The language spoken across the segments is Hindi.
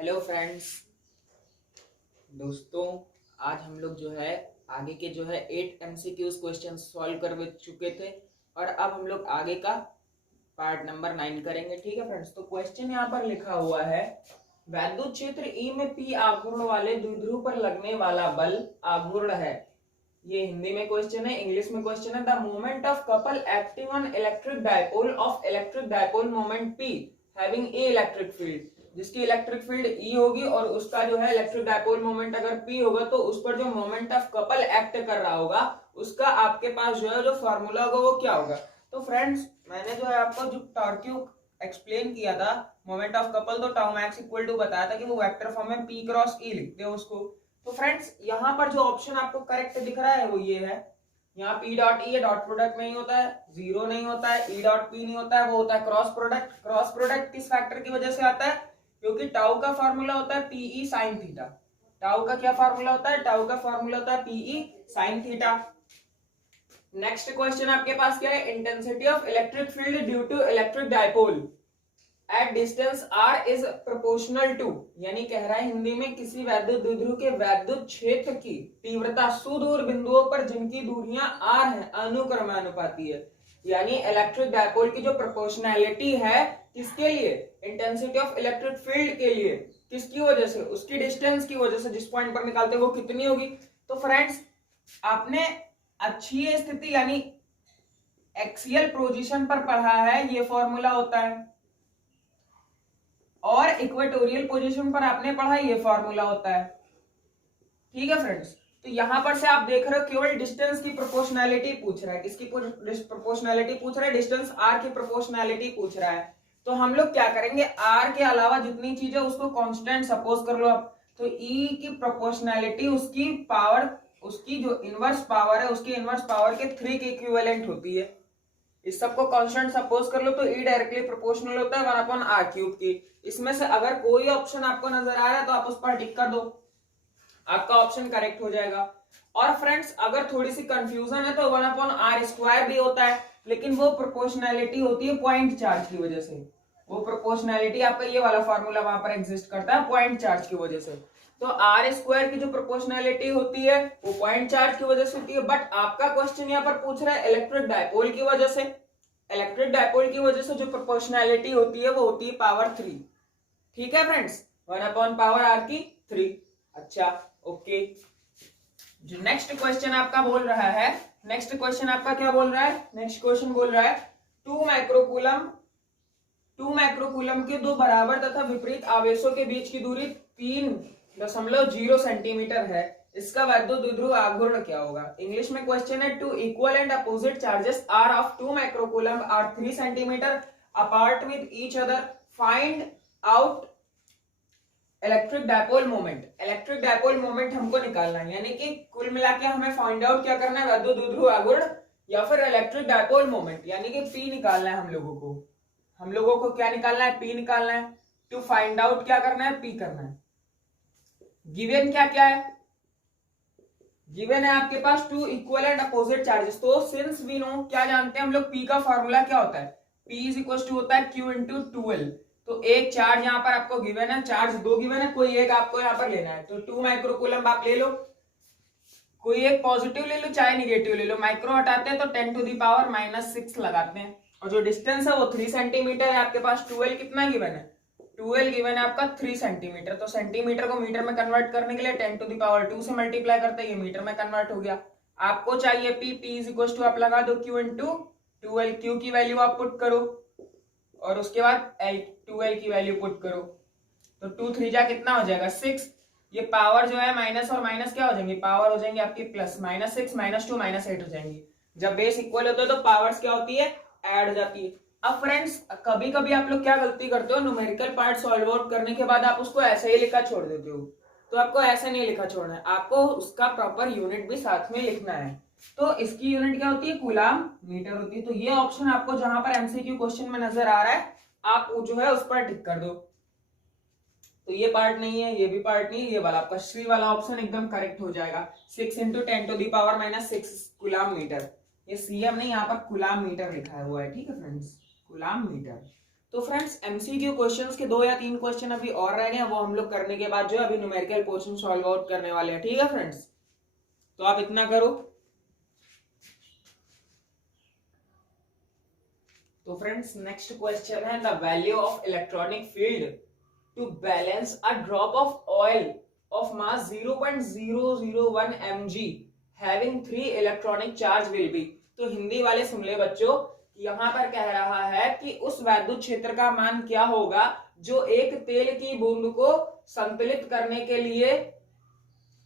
हेलो फ्रेंड्स, दोस्तों। आज हम लोग जो है आगे के जो है 8 MCQs क्वेश्चन सॉल्व कर चुके थे और अब हम लोग आगे का पार्ट नंबर 9 करेंगे। ठीक है फ्रेंड्स, तो क्वेश्चन यहाँ पर लिखा हुआ है, वैद्युत क्षेत्र ई में पी आघूर्ण वाले द्विध्रुव पर लगने वाला बल आघूर्ण है। ये हिंदी में क्वेश्चन है, इंग्लिश में क्वेश्चन है। The moment of couple acting on electric dipole of electric dipole moment P having a electric field, जिसकी इलेक्ट्रिक फील्ड ई होगी और उसका जो है इलेक्ट्रिक डायपोल मोमेंट अगर पी होगा तो उस पर जो मोमेंट ऑफ कपल एक्ट कर रहा होगा उसका आपके पास जो है जो फॉर्मूला होगा वो क्या होगा। तो फ्रेंड्स, मैंने जो है आपको जो टॉर्क्यू एक्सप्लेन किया था मोमेंट ऑफ कपल, तो टाउ मैक्स इक्वल टू बताया था कि वो वेक्टर फॉर्म में पी क्रॉस ई लिखते हैं उसको। तो फ्रेंड्स, यहाँ पर जो ऑप्शन आपको करेक्ट दिख रहा है वो ये है। यहाँ P dot E dot product नहीं होता है, जीरो नहीं होता है, ई डॉट पी नहीं होता है, वो होता है क्रॉस प्रोडक्ट। क्रॉस प्रोडक्ट किस फैक्टर की वजह से आता है? क्योंकि टाउ का फॉर्मूला होता है पीई साइन थीटा। टाउ का क्या फॉर्मूला होता है? टाउ का फॉर्मूला होता है P E sine theta. Next question आपके पास क्या है? Intensity of electric field due to electric dipole at distance r is proportional to, यानी कह रहा है हिंदी में किसी वैद्युत द्विध्रुव के वैद्युत क्षेत्र की तीव्रता सुदूर बिंदुओं पर जिनकी दूरियां r है अनुक्रमानुपाती है। यानी इलेक्ट्रिक डायपोल की जो प्रोपोर्शनैलिटी है किसके लिए? इंटेंसिटी ऑफ इलेक्ट्रिक फील्ड के लिए। किसकी वजह से? उसकी डिस्टेंस की वजह से, जिस पॉइंट पर निकालते हैं वो कितनी होगी। तो फ्रेंड्स, आपने अच्छी स्थिति यानी एक्सियल पोजीशन पर पढ़ा है, ये फॉर्मूला होता है, और इक्वेटोरियल पोजीशन पर आपने पढ़ा ये फॉर्मूला होता है। ठीक है फ्रेंड्स, तो यहां पर से आप देख रहे हो केवल डिस्टेंस की प्रोपोर्शनैलिटी पूछ रहा है। किसकी प्रोपोर्शनैलिटी पूछ रहा है? डिस्टेंस r की प्रोपोर्शनैलिटी पूछ रहा है। तो हम लोग क्या करेंगे, r के अलावा जितनी चीजें उसको कांस्टेंट सपोज कर लो आप। तो e की प्रोपोर्शनैलिटी उसकी पावर, उसकी जो इनवर्स पावर है उसकी इनवर्स पावर के 3 के इक्विवेलेंट होती है। इस सबको कांस्टेंट सपोज कर लो तो e डायरेक्टली प्रोपोर्शनल होता है 1/r³ की। इसमें से अगर कोई ऑप्शन आपको नजर आ रहा है तो आप उस पर टिक कर दो, आपका ऑप्शन करेक्ट हो जाएगा। और फ्रेंड्स, अगर थोड़ी सी कंफ्यूजन है तो 1/r² भी होता है, लेकिन वो प्रोपोर्शनैलिटी होती है पॉइंट चार्ज की वजह से। वो प्रोपोर्शनैलिटी आपका ये वाला फॉर्मूला वहां पर एग्जिस्ट करता है पॉइंट चार्ज की वजह से। तो r² की जो प्रोपोर्शनैलिटी होती है वो पॉइंट चार्ज की वजह से होती है। बट आपका क्वेश्चन यहाँ पर पूछ रहा है इलेक्ट्रिक डायपोल की वजह से। इलेक्ट्रिक डायपोल की वजह से जो प्रोपोर्शनैलिटी होती है वो होती है पावर 3। ठीक है फ्रेंड्स, 1/r³। अच्छा, ओके। जो नेक्स्ट क्वेश्चन आपका बोल रहा है, नेक्स्ट क्वेश्चन आपका क्या बोल रहा है? नेक्स्ट क्वेश्चन बोल रहा है 2 माइक्रोकूलम के दो बराबर तथा विपरीत आवेशों के बीच की दूरी 3.0 सेंटीमीटर है। इसका वैद्युत द्विध्रुव आघूर्ण क्या होगा? इंग्लिश में क्वेश्चन है, two equal and opposite charges are of 2 microcoulomb are 3 centimetre apart with each other, find out electric dipole moment. Electric dipole moment हमको निकालना है, यानी कि कुल मिला के हमें फाइंड आउट क्या करना है? वैद्युत द्विध्रुव आघूर्ण या फिर इलेक्ट्रिक डायपोल मोमेंट, यानी कि पी निकालना है हम लोगों को। हम लोगों को क्या निकालना है? पी निकालना है। टू फाइंड आउट क्या करना है? पी करना है। गिवन क्या क्या है? गिवन है आपके पास 2 इक्वल एंड अपोजिट चार्जेस। तो सिंस वी नो, क्या जानते हैं हम लोग, पी का फॉर्मूला क्या होता है? P इज इक्वल टू होता है Q इंटू 2L। तो एक चार्ज यहाँ पर आपको गिवन है, चार्ज दो गिवन है, कोई एक आपको यहाँ पर लेना है। तो 2 माइक्रोकूलम आप ले लो, कोई एक पॉजिटिव ले लो चाहे निगेटिव ले लो। माइक्रो हटाते हैं तो 10⁻⁻6 लगाते हैं, और जो डिस्टेंस है वो 3 सेंटीमीटर है आपके पास। 2L कितना गिवन है? 2L गिवन है आपका 3 सेंटीमीटर। तो सेंटीमीटर को मीटर में कन्वर्ट करने के लिए 10⁻² से मल्टीप्लाई करते हैं, ये मीटर में कन्वर्ट हो गया। आपको चाहिए P, P is equal to आप लगा दो Q इंटू 2L। Q की वैल्यू आप पुट करो और उसके बाद 2L की वैल्यू पुट करो। तो 2 3 जा कितना हो जाएगा? 6। ये पावर जो है माइनस और माइनस क्या हो जाएंगे? पावर हो जाएंगे आपकी प्लस। -6 -2 -8 हो जाएंगी। जब बेस इक्वल होता है तो पावर्स क्या होती है? ऐड हो जाती है। अब फ्रेंड्स, कभी कभी आप लोग क्या गलती करते हो, न्यूमेरिकल पार्ट सॉल्व आउट करने के बाद आप उसको ऐसे ही लिखा छोड़ देते हो। तो आपको ऐसे नहीं लिखा छोड़ना है, आपको उसका प्रॉपर यूनिट भी साथ में लिखना है। तो इसकी यूनिट क्या होती है? कूलाम मीटर होती है। तो ये ऑप्शन आपको जहां पर एमसीक्यू क्वेश्चन में नजर आ रहा है, आप जो है उस पर टिक कर दो। तो ये पार्ट नहीं है, ये भी पार्ट नहीं है, ये वाला आपका सी वाला ऑप्शन एकदम करेक्ट हो जाएगा। 6 इंटू 10⁻⁻6 कूलाम मीटर। ये सीएम नहीं, यहाँ पर कूलाम मीटर लिखा हुआ है। ठीक है फ्रेंड्स, कूलाम मीटर। तो फ्रेंड्स एमसीक्यू क्वेश्चंस के 2 या 3 क्वेश्चन अभी और रह गए, वो हम लोग करने के बाद जो है अभी न्यूमेरिकल पोर्शन सॉल्व आउट करने वाले हैं। ठीक है फ्रेंड्स, तो आप इतना करो। तो फ्रेंड्स नेक्स्ट क्वेश्चन है the value of electronic field to balance a drop of oil of mass 0.001 mg having 3 electronic charge will be. तो हिंदी वाले सुन ले बच्चों, यहां पर कह रहा है कि उस वैद्युत क्षेत्र का मान क्या होगा जो एक तेल की बूंद को संतुलित करने के लिए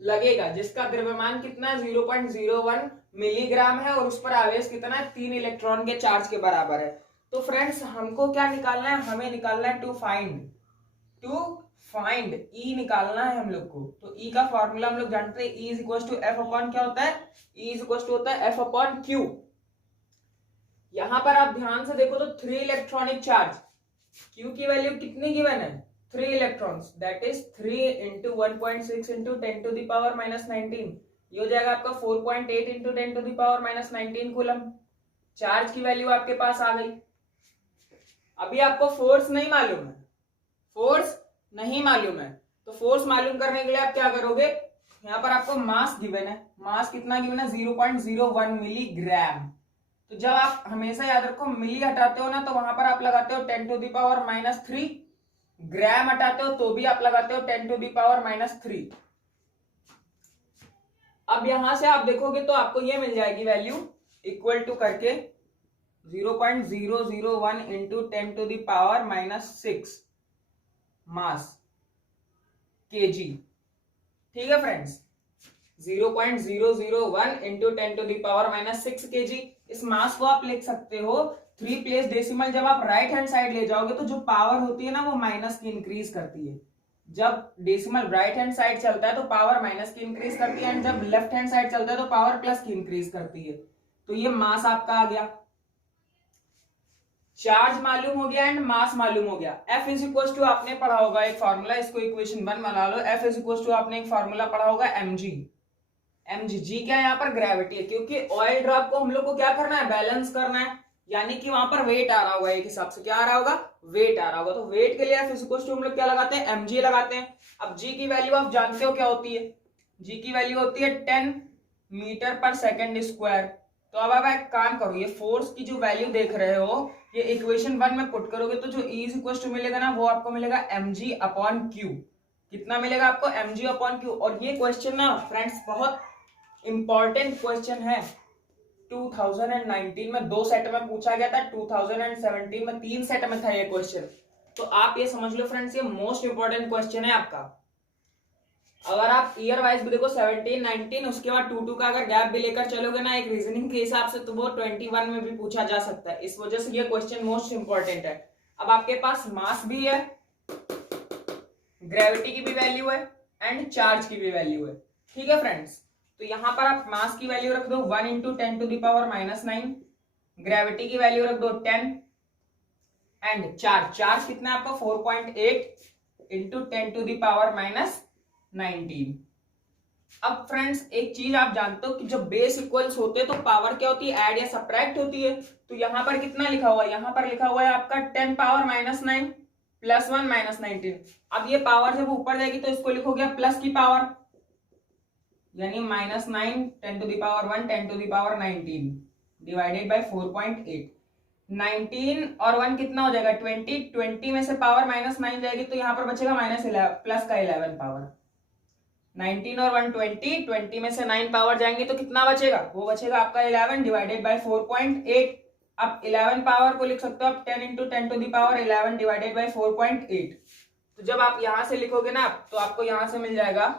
लगेगा, जिसका द्रव्यमान कितना 0.01 मिलीग्राम है और उस पर आवेश कितना है 3 इलेक्ट्रॉन के चार्ज के बराबर है। तो फ्रेंड्स हमको क्या निकालना है, हमें निकालना है टू फाइंड ई निकालना है हम लोग को। तो ई का फॉर्मूला हम लोग जानते हैं, E is equal to F upon क्या होता है, ई इज इक्वल टू होता है एफ अपॉन क्यू। यहां पर आप ध्यान से देखो तो 3 इलेक्ट्रॉनिक चार्ज, क्यू की वैल्यू कितनी गिवन है 3 electrons, that is 3 into 1.6 into 10 to the power minus 19, ये हो जाएगा आपका 4.8 into 10 to the power minus 19 coulomb. Charge की वैल्यू आपके पास आ गई। अभी आपको फोर्स नहीं मालूम है, तो फोर्स मालूम करने के लिए आप क्या करोगे, यहाँ पर आपको मास गिवन है, मास कितना गिवन है 0.01 मिलीग्राम। तो जब आप हमेशा याद रखो मिली हटाते हो ना तो वहां पर आप लगाते हो 10 टू द पावर माइनस 3, ग्राम हटाते हो तो भी आप लगाते हो 10 टू द पावर माइनस 3। अब यहां से आप देखोगे तो आपको ये मिल जाएगी वैल्यू इक्वल टू करके 0.001 into 10 to the power minus 6 mass KG. ठीक है friends, 0.001 into 10 to the power minus 6 KG. इस मास को आप लिख सकते हो 3 प्लेस डेसिमल, जब आप राइट हैंड साइड ले जाओगे तो जो पावर होती है ना वो माइनस की इंक्रीज करती है। जब डेसिमल राइट हैंड साइड चलता है तो पावर माइनस की इंक्रीज करती है, एंड जब लेफ्ट हैंड साइड चलता है तो पावर प्लस की इंक्रीज करती है। तो ये मास आपका आ गया, चार्ज मालूम हो गया एंड मास मालूम हो गया। F इज इक्वल टू आपने पढ़ा होगा एक फॉर्मूला, इसको इक्वेशन 1 बना लो। F इज इक्वल टू आपने एक फॉर्मूला पढ़ा होगा mg। जी क्या है, यहाँ पर ग्रेविटी है, क्योंकि ऑयल ड्रॉप को हम लोग को क्या करना है, बैलेंस करना है, यानी कि वहां पर वेट आ रहा होगा, एक हिसाब से क्या आ रहा होगा, वेट आ रहा होगा। तो वेट के लिए F इज इक्वल टू हम लोग क्या लगाते हैं, mg लगाते हैं। अब g की वैल्यू आप जानते हो क्या होती है, g की वैल्यू होती है 10 मीटर पर सेकेंड स्क्वायर। तो अब आप एक काम करो, ये फोर्स की जो वैल्यू देख रहे हो ये इक्वेशन 1 में पुट करोगे तो जो E इज इक्वल टू मिलेगा ना वो आपको मिलेगा mg अपॉन क्यू। कितना मिलेगा आपको, mg अपॉन क्यू। और ये क्वेश्चन ना फ्रेंड्स बहुत इंपॉर्टेंट क्वेश्चन है, 2019 में 2 सेट में पूछा गया था, 2017 में 3 सेट में था ये क्वेश्चन। तो आप ये समझ लो फ्रेंड्स, ये मोस्ट इंपॉर्टेंट क्वेश्चन है आपका। अगर आप ईयर वाइज भी देखो 17, 19, उसके बाद 2 का अगर गैप भी लेकर चलोगे ना एक रीजनिंग के हिसाब से, तो वो 21 में भी पूछा जा सकता है। इस वजह से ये क्वेश्चन मोस्ट इंपॉर्टेंट है। अब आपके पास मास भी है, ग्रेविटी की भी वैल्यू है एंड चार्ज की भी वैल्यू है। ठीक है फ्रेंड्स, तो यहां पर आप मास की वैल्यू रख दो 1 into 10 to the power minus 9, gravity की वैल्यू रख दो 10 एंड चार्ज कितना है आपका 4.8 into 10 to the power minus 19। अब फ्रेंड्स एक चीज आप जानते हो कि जब बेस इक्वल्स होते हैं तो पावर क्या होती है, ऐड या सब्ट्रैक्ट होती है। तो यहां पर कितना लिखा हुआ है, यहां पर लिखा हुआ है आपका 10 पावर माइनस 9 प्लस 1 माइनस 19। अब ये पावर जब ऊपर जाएगी तो इसको लिखोगे प्लस की पावर, यानी minus 9 10 to the power 1 10 to the power 19 divided by 4.8। 19 और 1 कितना हो जाएगा 20, 20 में से पावर माइनस 9 जाएगी तो यहाँ पर बचेगा माइनस 11 प्लस का 11 पावर। 19 और 1 20, 20 में से 9 पावर जाएंगे तो कितना बचेगा, वो बचेगा आपका 11 डिवाइडेड बाय 4.8। अब 11 पावर को लिख सकते हो आप 10 into 10 to the power 11 divided by 4.8। तो जब आप यहां से लिखोगे ना तो आपको यहां से मिल जाएगा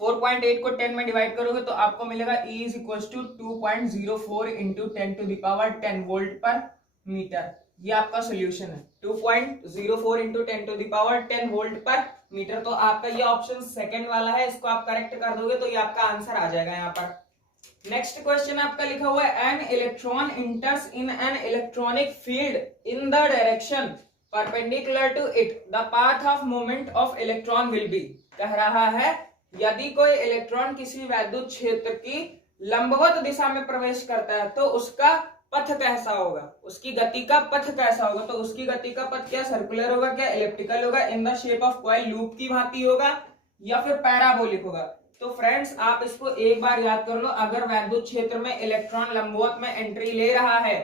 4.8 को 10 में डिवाइड करोगे तो आपको मिलेगा E is equal to 2.04 into 10 to the power 10 volt per metre. ये आपका सोल्यूशन है, 2.04 into 10 to the power 10 volt per metre. तो आपका ये ऑप्शन सेकंड वाला है, इसको आप करेक्ट कर दोगे तो ये आपका आंसर आ जाएगा यहाँ पर। नेक्स्ट क्वेश्चन आपका लिखा हुआ है an electron enters in an electronic field in the direction perpendicular to it, the path of movement of electron will be. कह रहा है यदि कोई इलेक्ट्रॉन किसी वैद्युत क्षेत्र की लंबवत दिशा में प्रवेश करता है तो उसका पथ कैसा होगा, उसकी गति का पथ कैसा होगा, तो उसकी गति का पथ क्या सर्कुलर होगा, क्या इलिप्टिकल होगा, in the shape of coil, loop की भांति होगा, या फिर पैराबोलिक होगा। तो फ्रेंड्स आप इसको एक बार याद कर लो, अगर वैद्युत क्षेत्र में इलेक्ट्रॉन लंबवत में एंट्री ले रहा है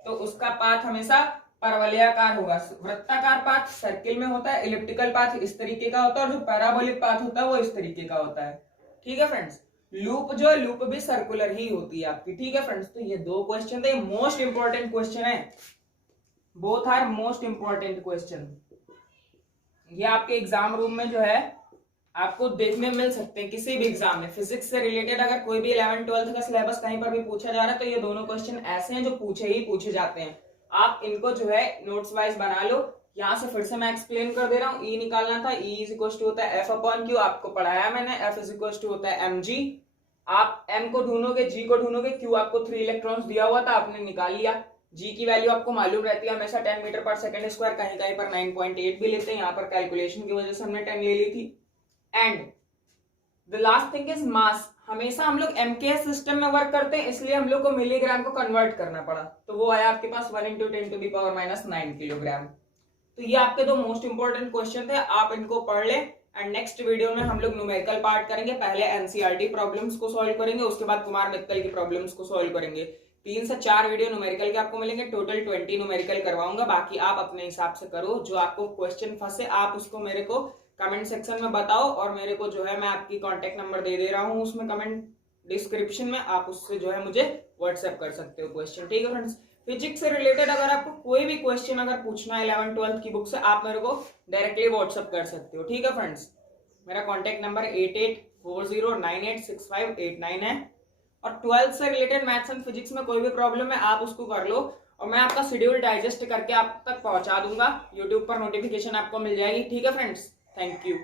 तो उसका पाथ हमेशा परवलयाकार होगा। वृत्ताकार पाथ सर्किल में होता है, इलिप्टिकल पाथ इस तरीके का होता है, और जो पैराबोलिक पाथ होता है वो इस तरीके का होता है। ठीक है फ्रेंड्स, लूप भी सर्कुलर ही होती है आपकी। ठीक है फ्रेंड्स, तो ये दो क्वेश्चन थे, मोस्ट इंपॉर्टेंट क्वेश्चन है, both are most important question. ये आपके एग्जाम रूम में जो है आपको देखने मिल सकते हैं किसी भी एग्जाम में। फिजिक्स से रिलेटेड अगर कोई भी 11th-12th का सिलेबस कहीं पर भी पूछा जा रहा है तो ये दोनों क्वेश्चन ऐसे हैं जो पूछे जाते हैं। आप इनको जो है नोट्स वाइज बना लो। यहां से फिर से मैं एक्सप्लेन कर दे रहा हूं, ई निकालना था, ई इज इक्वल टू होता है एफ अपॉन क्यू, आपको पढ़ाया मैंने, एफ इज इक्वल टू होता है एम जी। आप एम को ढूंढोगे, जी को ढूंढोगे, क्यू आपको 3 इलेक्ट्रॉन्स दिया हुआ था, आपने निकाल लिया। जी की वैल्यू आपको मालूम रहती है हमेशा 10 मीटर पर सेकंड स्क्वायर, कहीं कहीं पर 9.8 भी लेते हैं, यहाँ पर कैलकुलेशन की वजह से हमने 10 ले ली थी। And the last thing is mass. हमेशा हम लोग एमकेएस सिस्टम में वर्क करते हैं, इसलिए हम लोग को मिलीग्राम को कन्वर्ट करना पड़ा, तो वो आया आपके पास 1 × 10⁻⁹ किलोग्राम। तो ये आपके दो मोस्ट इंपोर्टेंट क्वेश्चन थे, आप इनको पढ़ लें। एंड नेक्स्ट वीडियो में हम लोग न्यूमेरिकल पार्ट करेंगे। पहले एनसीईआरटी प्रॉब्लम्स को सॉल्व करेंगे, उसके बाद कुमार मित्तल की प्रॉब्लम्स को सॉल्व करेंगे। 3 से 4 वीडियो न्यूमेरिकल के आपको मिलेंगे, टोटल 20 न्यूमेरिकल करवाऊंगा। बाकी आप अपने हिसाब से करो, जो आपको क्वेश्चन फंसे आप उसको मेरे को कमेंट सेक्शन में बताओ, और मेरे को जो है मैं आपकी कॉन्टेक्ट नंबर दे दे रहा हूँ उसमें कमेंट डिस्क्रिप्शन में, आप उससे जो है मुझे व्हाट्सएप कर सकते हो क्वेश्चन। ठीक है फ्रेंड्स, फिजिक्स से रिलेटेड अगर आपको कोई भी क्वेश्चन अगर पूछना है 11th-12th की बुक से, आप मेरे को डायरेक्टली व्हाट्सएप कर सकते हो। ठीक है फ्रेंड्स, मेरा कॉन्टेक्ट नंबर 8840986589 है। और 12th से रिलेटेड मैथ्स एंड फिजिक्स में कोई भी प्रॉब्लम है आप उसको कर लो, और मैं आपका शेड्यूल डाइजेस्ट करके आप तक पहुंचा दूंगा। यूट्यूब पर नोटिफिकेशन आपको मिल जाएगी। ठीक है फ्रेंड्स, थैंक यू।